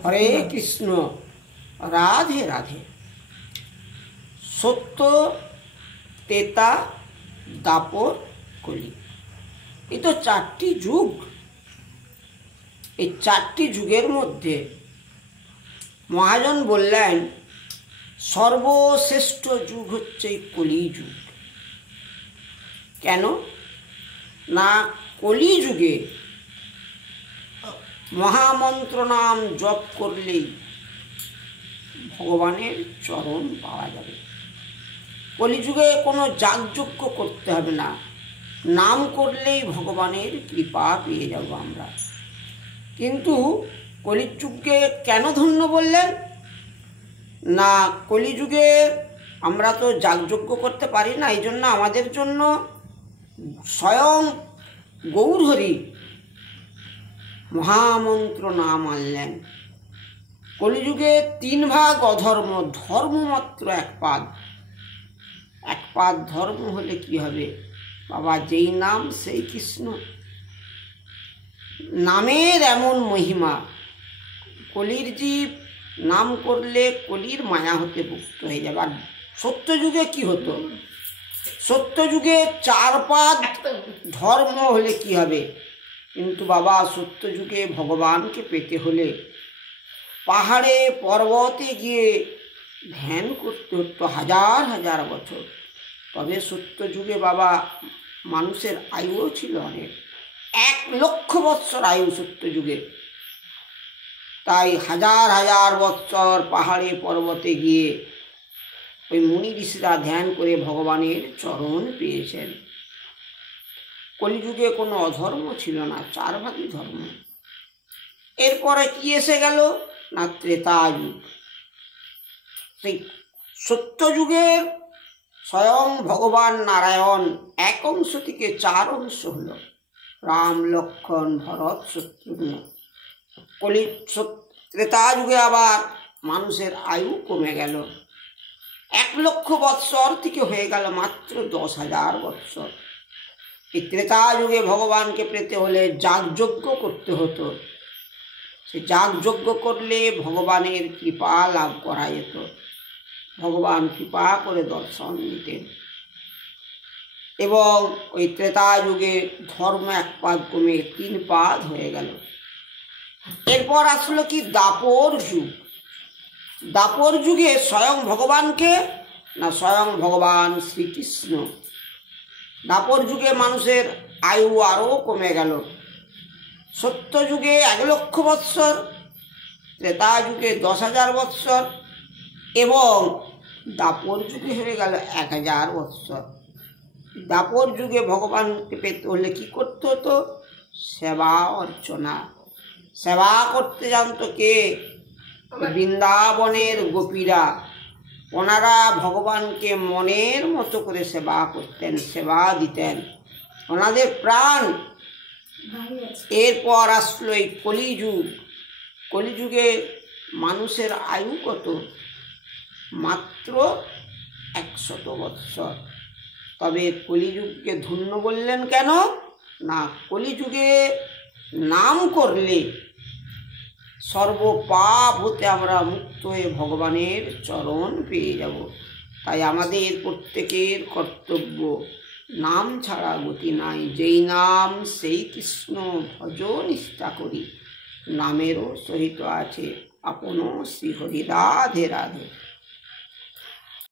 হরে কৃষ্ণ, রাধে রাধে। সত্য, ত্রেতা, দ্বাপর, কলি, এই তো চারটি যুগ। এই চারটি যুগের মধ্যে মহাজন বললেন সর্বশ্রেষ্ঠ যুগ হচ্ছে কলি যুগ। কেন না, কলি যুগে মহামন্ত্র নাম জপ করলেই ভগবানের চরণ পাওয়া যাবে। কলিযুগে কোনো যাগযজ্ঞ করতে হবে না, নাম করলেই ভগবানের কৃপা পেয়ে যাব আমরা। কিন্তু কলিযুগে কেন ধন্য বললেন না, কলিযুগে আমরা তো যাগযজ্ঞ করতে পারি না, এই জন্য আমাদের জন্য স্বয়ং গৌরহরি মহামন্ত্র নাম আনলেন। কলিযুগে 3 ভাগ অধর্ম, ধর্ম মাত্র 1 পাদ। 1 পাদ ধর্ম হলে কি হবে বাবা? যেই নাম সেই কৃষ্ণ। নামের এমন মহিমা, কলির জীব নাম করলে কলির মায়া হতে মুক্ত হয়ে যাবে। আর সত্যযুগে কি হতো? সত্যযুগে 4 পাদ ধর্ম হলে কি হবে? কিন্তু বাবা সত্যযুগে ভগবানকে পেতে হলে পাহাড়ে পর্বতে গিয়ে ধ্যান করতে হতো হাজার হাজার বছর। তবে সত্যযুগে বাবা মানুষের আয়ুও ছিল অনেক, 1 লক্ষ বৎসর আয়ু সত্যযুগে। তাই হাজার হাজার বৎসর পাহাড়ে পর্বতে গিয়ে ওই মুনি ঋষিরা ধ্যান করে ভগবানের চরণ পেয়েছেন। কলিযুগে কোনো অধর্ম ছিল না, 4 ভাগই ধর্ম। এরপরে কি এসে গেল না, ত্রেতা যুগ। সেই সত্যযুগের স্বয়ং ভগবান নারায়ণ 1 অংশ থেকে 4 অংশ হলো, রাম, লক্ষ্মণ, ভরত, শত্রুঘ্ন। ত্রেতা যুগে আবার মানুষের আয়ু কমে গেল, 1 লক্ষ বৎসর থেকে হয়ে গেল মাত্র 10,000 বৎসর। এই ত্রেতা যুগে ভগবানকে পেতে হলে যাগযজ্ঞ করতে হতো। সে যাগযজ্ঞ করলে ভগবানের কৃপা লাভ করা যেত, ভগবান কৃপা করে দর্শন দিতেন। এবং ওই ত্রেতা যুগে ধর্ম 1 পাদ কমে 3 পাদ হয়ে গেল। এরপর আসলো কি, দ্বাপর যুগ। দ্বাপর যুগে স্বয়ং ভগবানকে না, স্বয়ং ভগবান শ্রীকৃষ্ণ। দ্বাপর যুগে মানুষের আয়ু আরও কমে গেল। সত্য যুগে 1 লক্ষ বৎসর, ত্রেতা যুগে 10,000 বৎসর এবং দ্বাপর যুগে হয়ে গেল 1,000 বৎসর। দ্বাপর যুগে ভগবানকে পেতে হলে কি করতে হতো? সেবা অর্চনা। সেবা করতে জানতো কে? বৃন্দাবনের গোপীরা। ওনারা ভগবানকে মনের মতো করে সেবা করতেন, সেবা দিতেন, ওনাদের প্রাণ। এরপর আসলো এই কলিযুগ। কলিযুগে মানুষের আয়ু কত? মাত্র 100 বৎসর। তবে কলিযুগকে ধন্য বললেন কেন না, কলিযুগে নাম করলে সর্বপাপ হতে আমরা মুক্ত হয়ে ভগবানের চরণ পেয়ে যাব। তাই আমাদের প্রত্যেকের কর্তব্য, নাম ছাড়া গতি নাই। যেই নাম সেই কৃষ্ণ, ভজ নিষ্ঠা করি। নামেরও সহিত আছে আপন শ্রীহরি। রাধে রাধে।